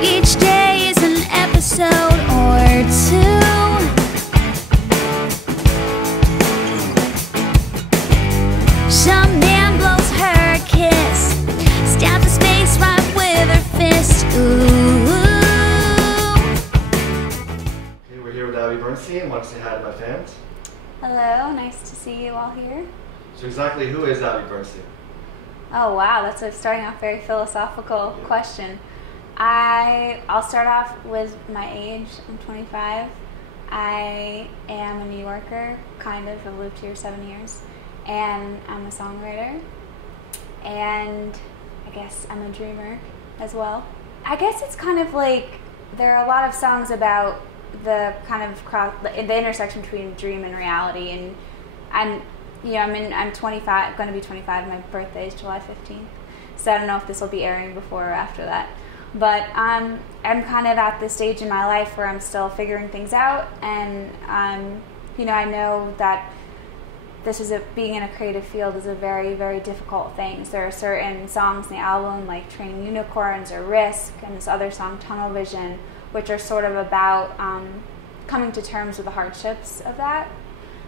Each day is an episode or two. Some man blows her a kiss, stabs his face right with her fist. Ooh. Okay, we're here with Bernstein. Want to say hi to my fans? Hello, nice to see you all here. So exactly who is Bernstein? Oh wow, that's starting off very philosophical question. I'll start off with my age. I'm 25. I am a New Yorker, kind of. I've lived here 7 years. And I'm a songwriter. And I guess I'm a dreamer as well. I guess it's kind of like there are a lot of songs about the kind of the intersection between dream and reality. And I'm 25, going to be 25. My birthday is July 15th. So I don't know if this will be airing before or after that. But I'm kind of at this stage in my life where I'm still figuring things out, and I know that being in a creative field is a very, very difficult thing. So there are certain songs in the album like Training Unicorns or Risk, and this other song Tunnel Vision, which are sort of about coming to terms with the hardships of that.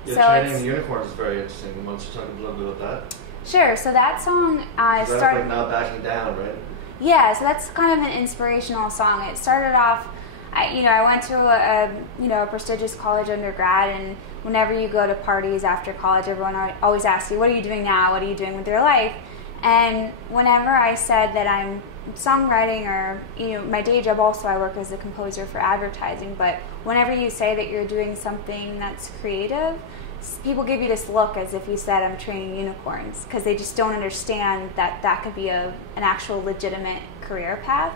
Yeah, so Training Unicorns is very interesting. Why don't you talk a little bit about that? Sure. So that song started like Not Backing Down, right? Yeah, so that's kind of an inspirational song. It started off, I went to a prestigious college undergrad, and whenever you go to parties after college, everyone always asks you, what are you doing now? What are you doing with your life? And whenever I said that I'm songwriting, or my day job also, I work as a composer for advertising, but whenever you say that you're doing something that's creative, people give you this look as if you said I'm training unicorns, because they just don't understand that that could be an actual legitimate career path.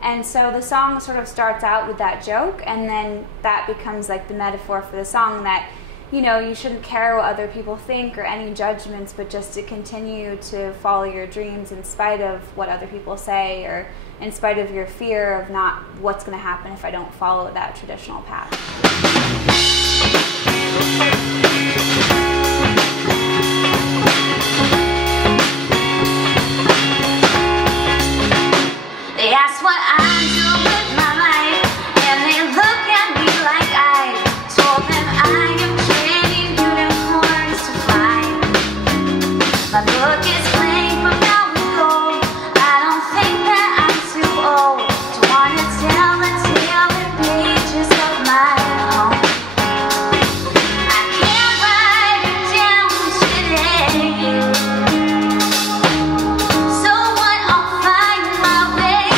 And so the song sort of starts out with that joke, and then that becomes like the metaphor for the song, that you shouldn't care what other people think or any judgments, but just to continue to follow your dreams in spite of what other people say, or in spite of your fear of not what's going to happen if I don't follow that traditional path. They ask what I do with my life, and they look at me like I told them I am training unicorns to fly. My book is blank, but now we go. I don't think that I'm too old to want to tell the tale in pages of my own. I can't write it down today, so what, I'll find my way.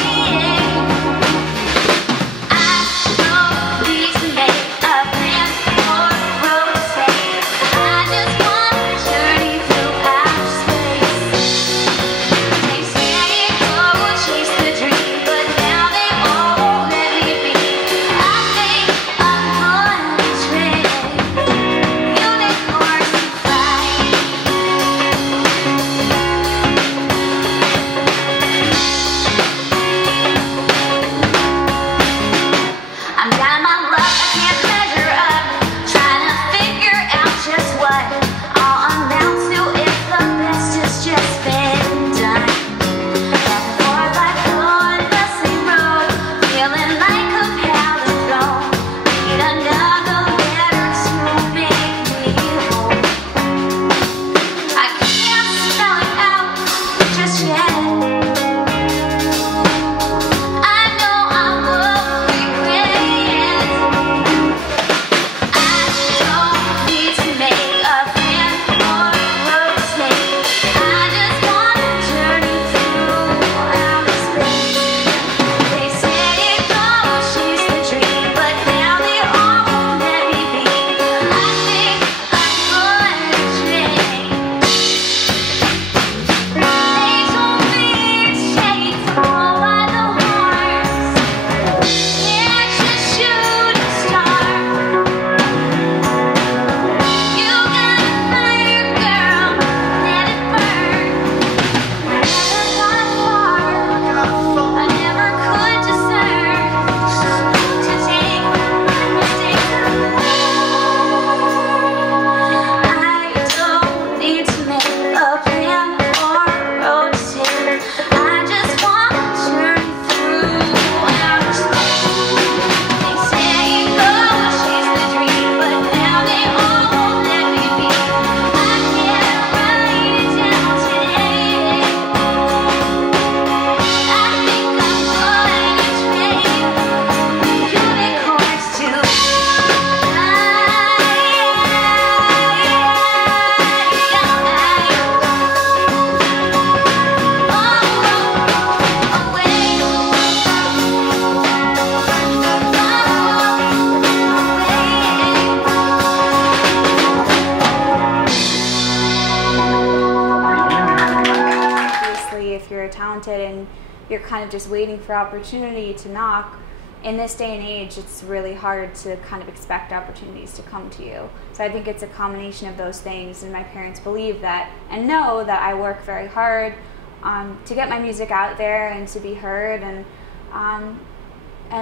you're kind of just waiting for opportunity to knock. In this day and age, it's really hard to kind of expect opportunities to come to you. So I think it's a combination of those things, and my parents believe that and know that I work very hard to get my music out there and to be heard, and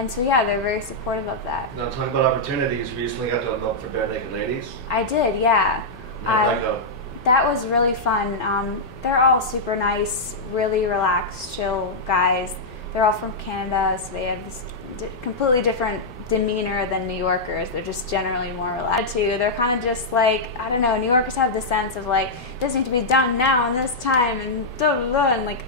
so yeah, they're very supportive of that. Now, talking about opportunities, you recently got to open up for Bare Naked Ladies. I did, yeah. That was really fun. They're all super nice, really relaxed, chill guys. They're all from Canada, so they have this completely different demeanor than New Yorkers. They're just generally more relaxed too. They're kind of just like, I don't know, New Yorkers have the sense of like, this needs to be done now and this time and blah, blah, blah, and like,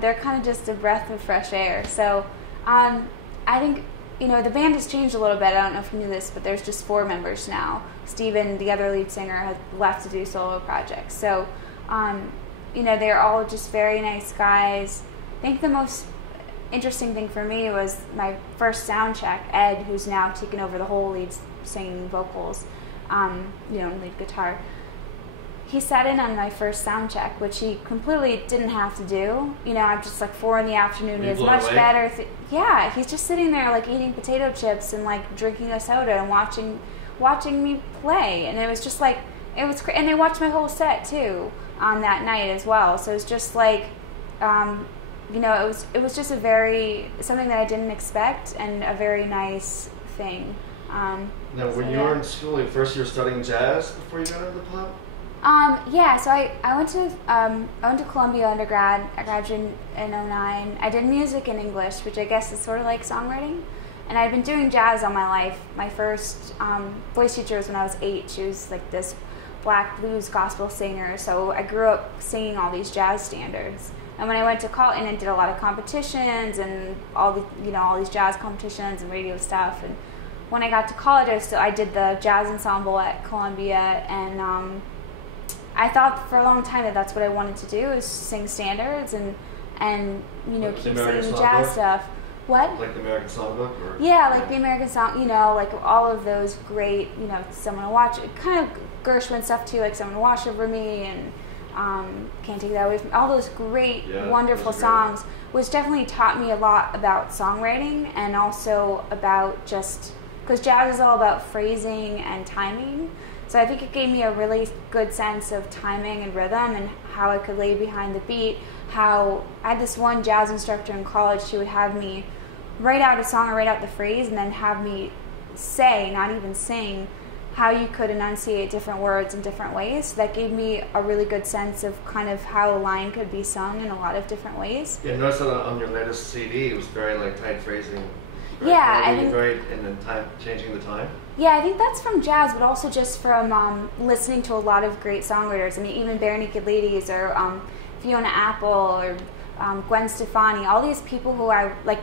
they're kind of just a breath of fresh air. So I think, you know, the band has changed a little bit. I don't know if you knew this, but there's just 4 members now. Steven, the other lead singer, has left to do solo projects. So, you know, they're all just very nice guys. I think the most interesting thing for me was my first sound check. Ed, who's now taken over the whole lead singing vocals, you know, lead guitar. He sat in on my first sound check, which he completely didn't have to do. You know, I'm just like 4 in the afternoon. He has much better. Yeah, he's just sitting there like eating potato chips and like drinking a soda and watching me play, and it was just like it was. And they watched my whole set too on that night as well. So it was just like. You know, it was just something that I didn't expect, and a very nice thing. Now, when you were in school, at first you were studying jazz before you got into the pop? Yeah, so I went to Columbia undergrad. I graduated in 2009. I did music and English, which I guess is sort of like songwriting. And I'd been doing jazz all my life. My first voice teacher was when I was 8. She was like this black blues gospel singer. So I grew up singing all these jazz standards. And when I went to college, and I did a lot of competitions and all these jazz competitions and radio stuff. And when I got to college, I did the jazz ensemble at Columbia, and I thought for a long time that that's what I wanted to do, is sing standards and you know, keep singing the jazz stuff. What? Like the American Songbook? Or? Yeah, like the American Song, you know, like all of those great, you know, Someone to Watch, kind of Gershwin stuff too, like Someone to Watch Over Me and Can't Take That Away From Me. All those great, wonderful songs, which definitely taught me a lot about songwriting, and also about just, because jazz is all about phrasing and timing. So I think it gave me a really good sense of timing and rhythm and how I could lay behind the beat. How I had this one jazz instructor in college, she would have me write out a song or write out the phrase and then have me say, not even sing, how you could enunciate different words in different ways. So that gave me a really good sense of kind of how a line could be sung in a lot of different ways. Yeah, notice that on your latest CD, it was very like tight phrasing. Yeah, I think very in the time, changing the time. Yeah, I think that's from jazz, but also just from listening to a lot of great songwriters. I mean, even Bare Naked Ladies or Fiona Apple or Gwen Stefani, all these people who I like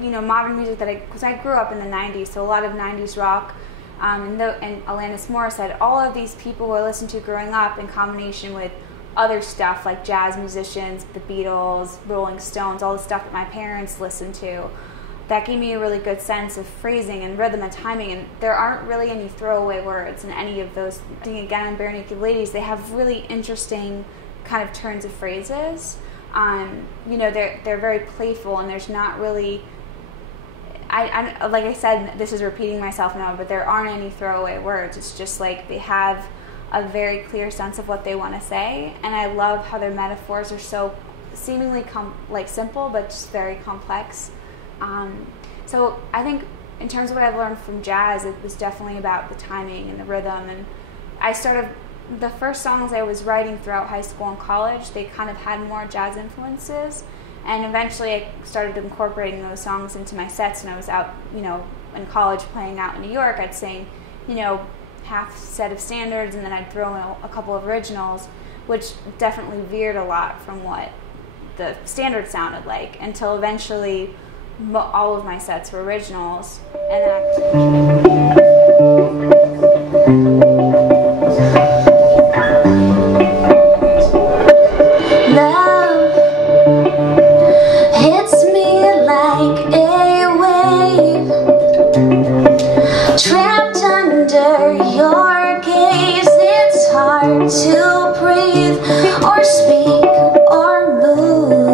you know, modern music that because I grew up in the 90s, so a lot of 90s rock, and Alanis Morissette, all of these people who I listened to growing up in combination with other stuff like jazz musicians, the Beatles, Rolling Stones, all the stuff that my parents listened to, that gave me a really good sense of phrasing and rhythm and timing, and there aren't really any throwaway words in any of those. I think again in Bare Naked Ladies, they have really interesting kind of turns of phrases. You know, they're very playful, and there's not really, I like I said, this is repeating myself now, but there aren't any throwaway words. It's just like they have a very clear sense of what they want to say, and I love how their metaphors are so seemingly simple, but just very complex. So I think in terms of what I've learned from jazz, it was definitely about the timing and the rhythm, and the first songs I was writing throughout high school and college, they kind of had more jazz influences, and eventually I started incorporating those songs into my sets. When I was out, you know, in college playing out in New York, I'd sing, you know, half set of standards, and then I'd throw in a couple of originals, which definitely veered a lot from what the standard sounded like, until eventually all of my sets were originals, and then love hits me like a wave, trapped under your gaze. It's hard to breathe or speak or move.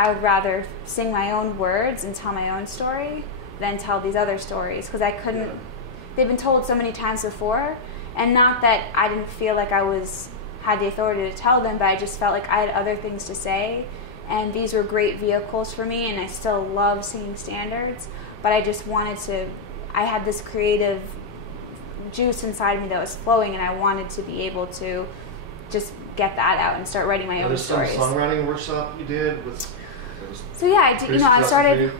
I would rather sing my own words and tell my own story than tell these other stories, because I couldn't. Yeah. They've been told so many times before, and not that I didn't feel like I had the authority to tell them, but I just felt like I had other things to say, and these were great vehicles for me, and I still love singing standards, but I just wanted to. I had this creative juice inside me that was flowing, and I wanted to be able to just get that out and start writing my own stories. There's some songwriting workshop you did with. So yeah, I did. I started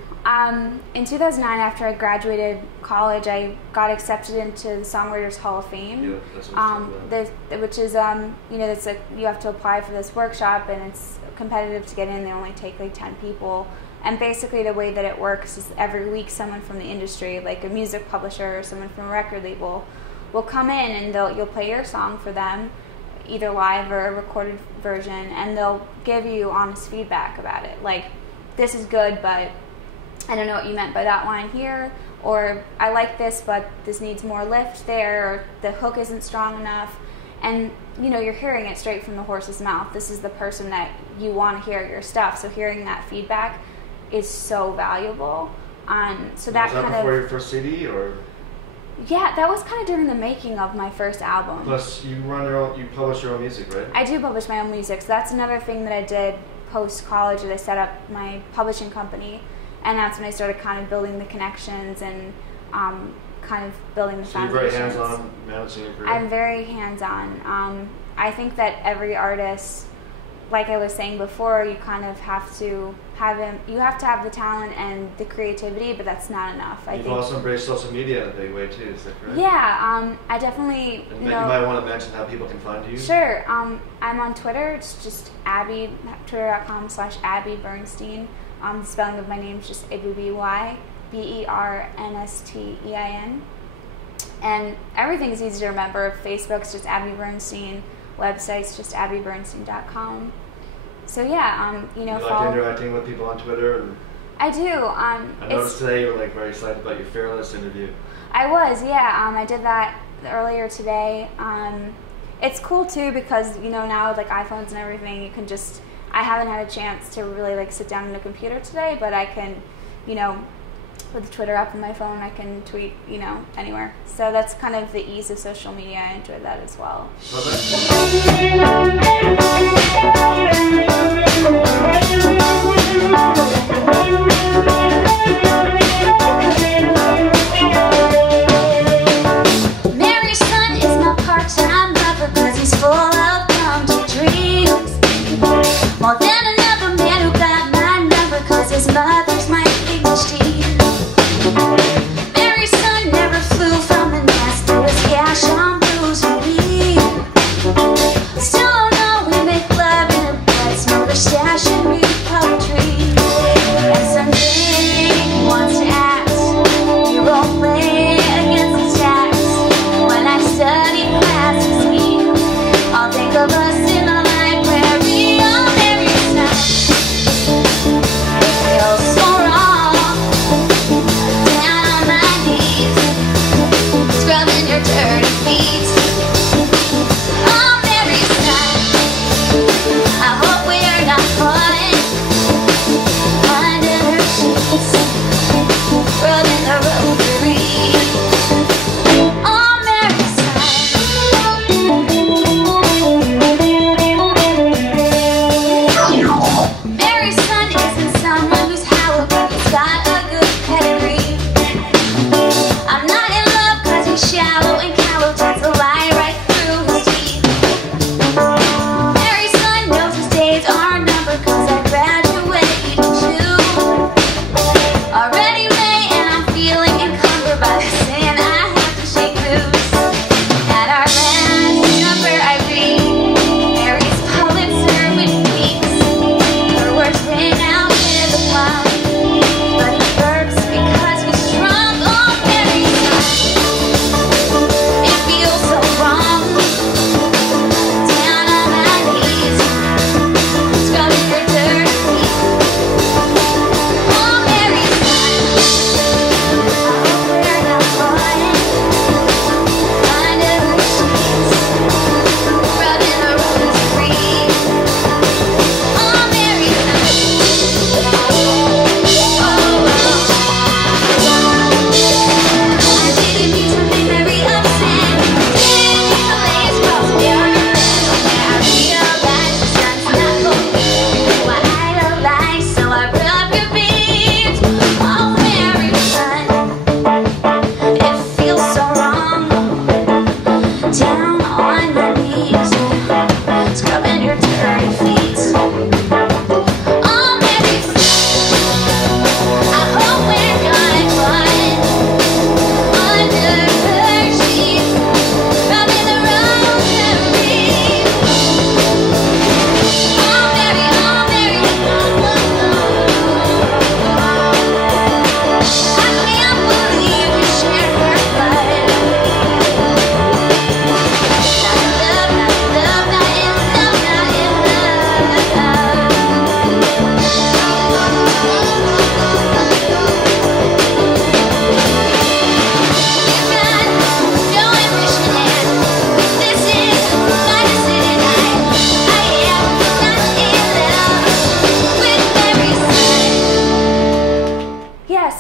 in 2009 after I graduated college. I got accepted into the Songwriters Hall of Fame. Yeah, that's what which is that's you have to apply for this workshop, and it's competitive to get in. They only take like 10 people. And basically the way that it works is every week someone from the industry, like a music publisher or someone from a record label, will come in and you'll play your song for them, either live or a recorded version, and they'll give you honest feedback about it. Like, this is good, but I don't know what you meant by that line here, or I like this, but this needs more lift there, or the hook isn't strong enough. And you're hearing it straight from the horse's mouth. This is the person that you want to hear your stuff, so hearing that feedback is so valuable. So that was that kind before of your first CD, or? Yeah, that was kind of during the making of my first album. Plus, you publish your own music, right? I do publish my own music, so that's another thing that I did post-college, is I set up my publishing company, and that's when I started kind of building the connections and kind of building the foundations. So you're very hands-on managing your career? I'm very hands-on. I think that every artist, like I was saying before, you kind of have to have the talent and the creativity, but that's not enough. You've also embraced social media in a big way too, is that correct? Yeah, I definitely. And you might want to mention how people can find you. Sure. I'm on Twitter. It's just Abby, twitter.com/Abby Bernstein. The spelling of my name is just Abby, Bernstein. And everything's easy to remember. Facebook's just Abby Bernstein. Website's just abbybernstein.com. So yeah, you like interacting with people on Twitter? I do. I noticed today you were very excited about your Fearless interview. I was, yeah. I did that earlier today. It's cool too because now with iPhones and everything, you can just. I haven't had a chance to really sit down on a computer today, but I can, with the Twitter app on my phone, I can tweet, anywhere. So that's kind of the ease of social media. I enjoy that as well. Mary's son is my part-time lover, 'cause he's full of come-true dreams. More than another man who got my number, 'cause his mother's my English teacher. Mary's son never flew from the nest. There was gash on blues and weed. Still don't know we make love in a bed, smoke a stash and read poetry. And someday he wants to act your role play against the stacks. When I study classics, I'll think of us in the library on Mary's side. They'll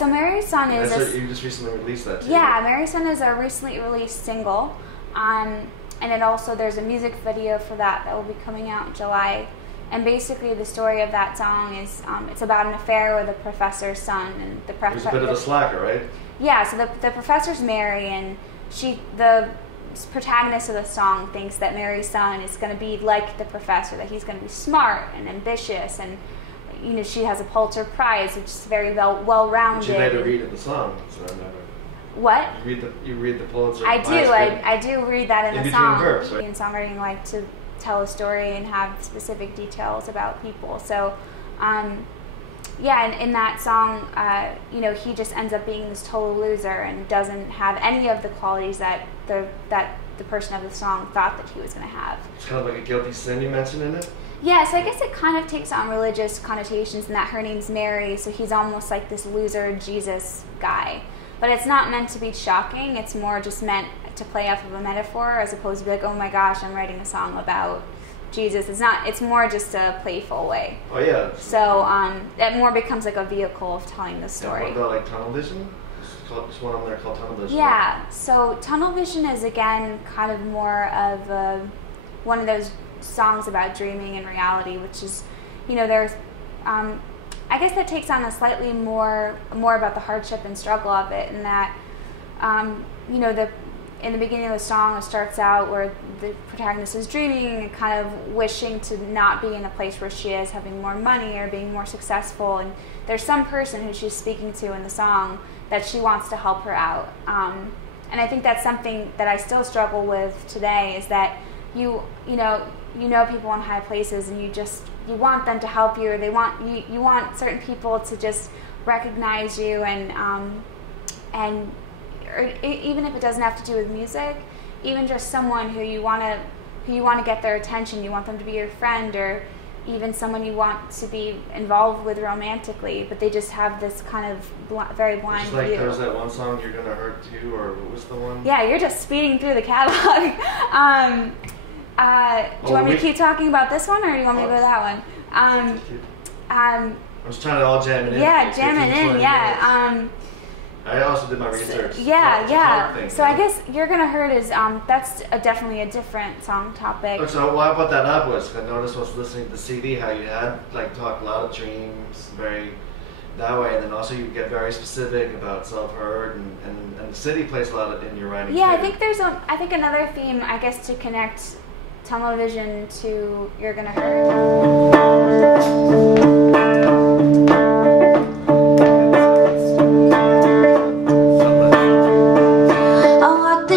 so Mary's Son is you just recently released that too. Yeah, Mary's Son is a recently released single. And it also, there's a music video for that will be coming out in July. And basically the story of that song is, it's about an affair with a professor's son. And the He's a bit of a slacker, right? Yeah, so the professor's Mary, and the protagonist of the song thinks that Mary's son is going to be like the professor, that he's going to be smart and ambitious, and she has a Pulitzer Prize, which is very well-rounded. But you later read in the song, so I remember. What? You read the Pulitzer I Prize. I do read that in the song. Verbs, right? In songwriting, I like to tell a story and have specific details about people. So, yeah, and in that song, he just ends up being this total loser and doesn't have any of the qualities that the person of the song thought that he was going to have. It's kind of like a guilty sin you mentioned in it? Yeah, so I guess it kind of takes on religious connotations in that her name's Mary, so he's almost like this loser Jesus guy. But it's not meant to be shocking, it's more just meant to play off of a metaphor as opposed to be like, oh my gosh, I'm writing a song about Jesus. It's more just a playful way. Oh yeah. So it more becomes like a vehicle of telling the story. And what about like tunnel vision? There's one on there called tunnel vision. Yeah, so tunnel vision is again kind of more of one of those songs about dreaming and reality, which is, there's, I guess that takes on a slightly more about the hardship and struggle of it, and that, in the beginning of the song, it starts out where the protagonist is dreaming and kind of wishing to not be in the place where she is, having more money or being more successful. And there's some person who she's speaking to in the song that she wants to help her out. And I think that's something that I still struggle with today, is that you know people in high places, and you want them to help you, or you want certain people to just recognize you, and or even if it doesn't have to do with music, even just someone who you want to get their attention, you want them to be your friend, or even someone you want to be involved with romantically, but they just have this kind of very blind view. Like there's that one song, You're Gonna Hurt Too, or what was the one? Yeah, you're just speeding through the catalog. Do you want me to keep talking about this one, or do you want me to go to that one? I was trying to all jam it in. Yeah, jam it in, yeah. I also did my research. Yeah. So I guess You're Gonna Hurt is that's definitely a different song topic. So why I brought that up was I noticed when I was listening to the CD how you had talk a lot of dreams, very that way, and then also you get very specific about self-hurt, and the city plays a lot in your writing. Yeah, too. I think another theme, I guess, to connect tunnel vision to You're Gonna Hurt.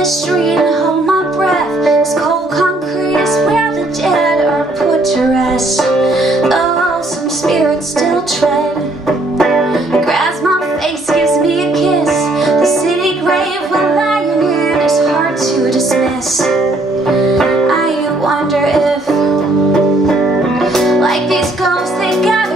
Street and hold my breath. This cold concrete is where the dead are put to rest. Oh, some spirits still tread. It grabs my face, gives me a kiss. The city grave we're lying in is hard to dismiss. I wonder if, like these ghosts, they gather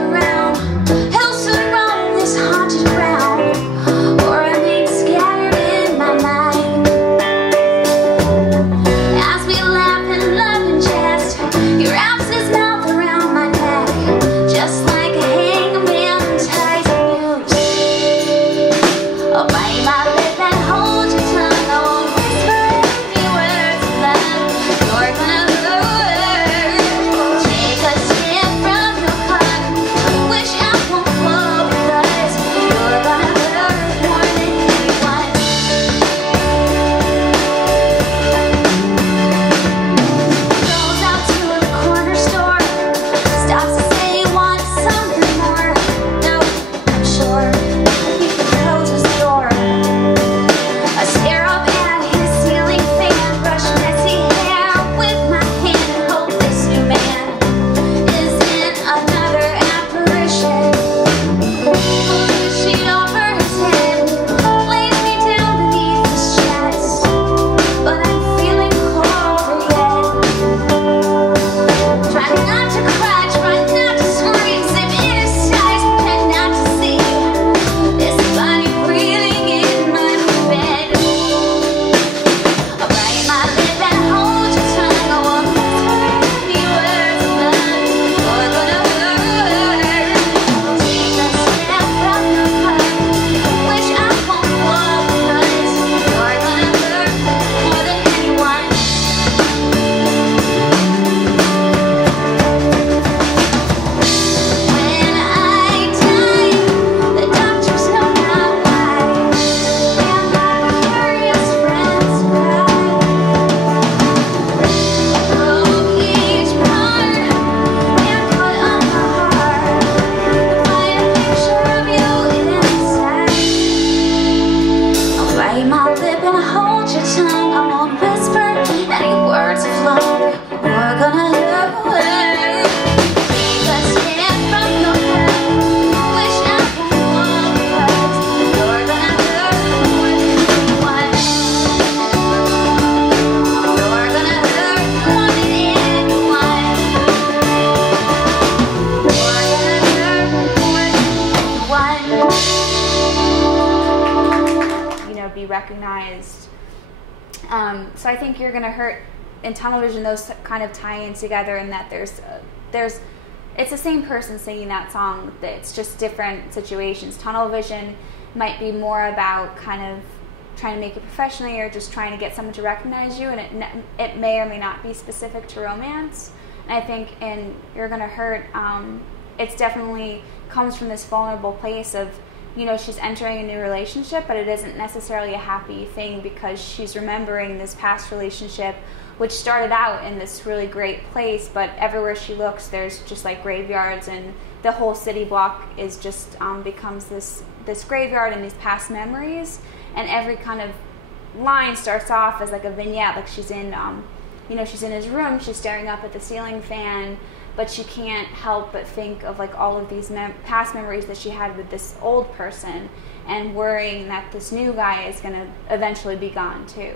recognized. So I think You're Gonna Hurt and Tunnel Vision, those kind of tie in together, in that it's the same person singing that song, it's just different situations. Tunnel Vision might be more about kind of trying to make it professionally, or just trying to get someone to recognize you, and it may or may not be specific to romance. And I think in You're Gonna Hurt, it's definitely comes from this vulnerable place of, you know, she's entering a new relationship, but it isn't necessarily a happy thing, because she's remembering this past relationship, which started out in this really great place, but everywhere she looks, there's just like graveyards, and the whole city block is just becomes this graveyard and these past memories. And every kind of line starts off as like a vignette, like she's in, she's in his room, she's staring up at the ceiling fan, but she can't help but think of like all of these past memories that she had with this old person, and worrying that this new guy is going to eventually be gone too.